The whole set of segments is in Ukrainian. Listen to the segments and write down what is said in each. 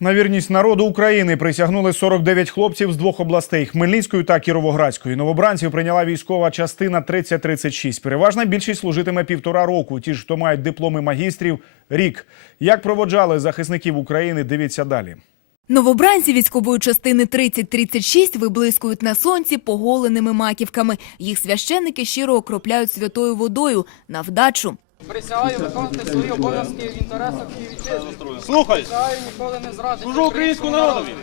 На вірність народу України присягнули 49 хлопців з двох областей Хмельницької та Кіровоградської. Новобранців прийняла військова частина 3036. Переважна більшість служитиме півтора року. Ті ж, хто мають дипломи магістрів, рік. Як проводжали захисників України, дивіться далі. Новобранці військової частини 3036 виблискують на сонці поголеними маківками. Їх священники щиро окропляють святою водою на вдачу. Присягаю виконувати свої обов'язки в інтересах співвітчизни. Слухай, Присягаю ніколи не зрадити служу українському народові.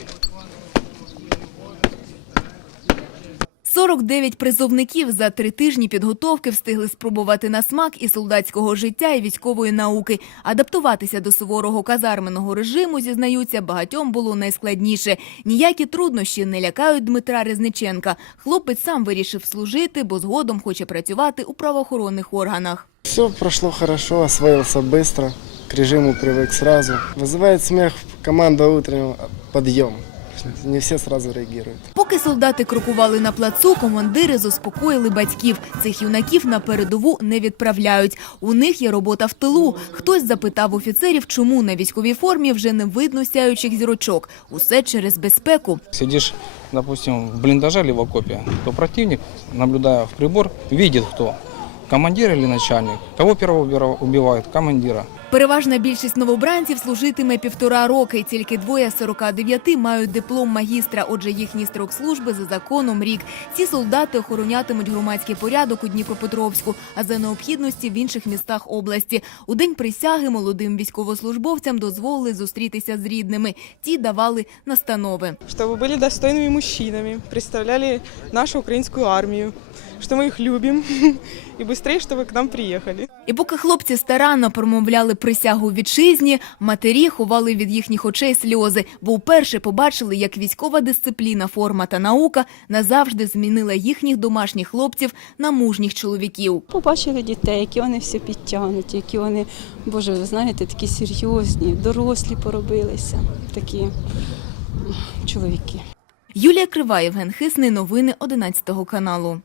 49 призовників за три тижні підготовки встигли спробувати на смак і солдатського життя, і військової науки. Адаптуватися до суворого казарменного режиму, зізнаються, багатьом було найскладніше. Ніякі труднощі не лякають Дмитра Резниченка. Хлопець сам вирішив служити, бо згодом хоче працювати у правоохоронних органах. Все прошло хорошо, освоился быстро, к режиму привык сразу. Вызывает смех команда утреннего подъем. Не все сразу реагируют. Поки солдати крокували на плацу, командири заспокоїли батьків. Цих юнаків на передову не відправляють. У них є робота в тилу. Хтось запитав офіцерів, чому на військовій формі вже не видно сяючих зірочок. Усе через безпеку. Сидишь, допустим, в блиндаже или в окопе, то противник, наблюдая в прибор, видит кто. Командир или начальник. Кого первого убира- убивают? Командира. Переважна більшість новобранців служитиме півтора роки. Тільки двоє з 49 мають диплом магістра. Отже, їхній строк служби за законом рік. Ці солдати охоронятимуть громадський порядок у Дніпропетровську, а за необхідності в інших містах області. У день присяги молодим військовослужбовцям дозволили зустрітися з рідними. Ті давали настанови. чтобы были достойными мужчинами, представляли нашу украинскую армию, что мы их любим и быстрее, чтобы к нам приехали. І поки хлопці старанно промовляли присягу вітчизні, матері ховали від їхніх очей сльози, бо вперше побачили, як військова дисципліна, форма та наука назавжди змінила їхніх домашніх хлопців на мужніх чоловіків. Побачили дітей, які вони всі підтягнуті, які вони, боже, ви знаєте, такі серйозні, дорослі поробилися, такі м, чоловіки. Юлія Крива, Євген Хисний. Новини 11 каналу.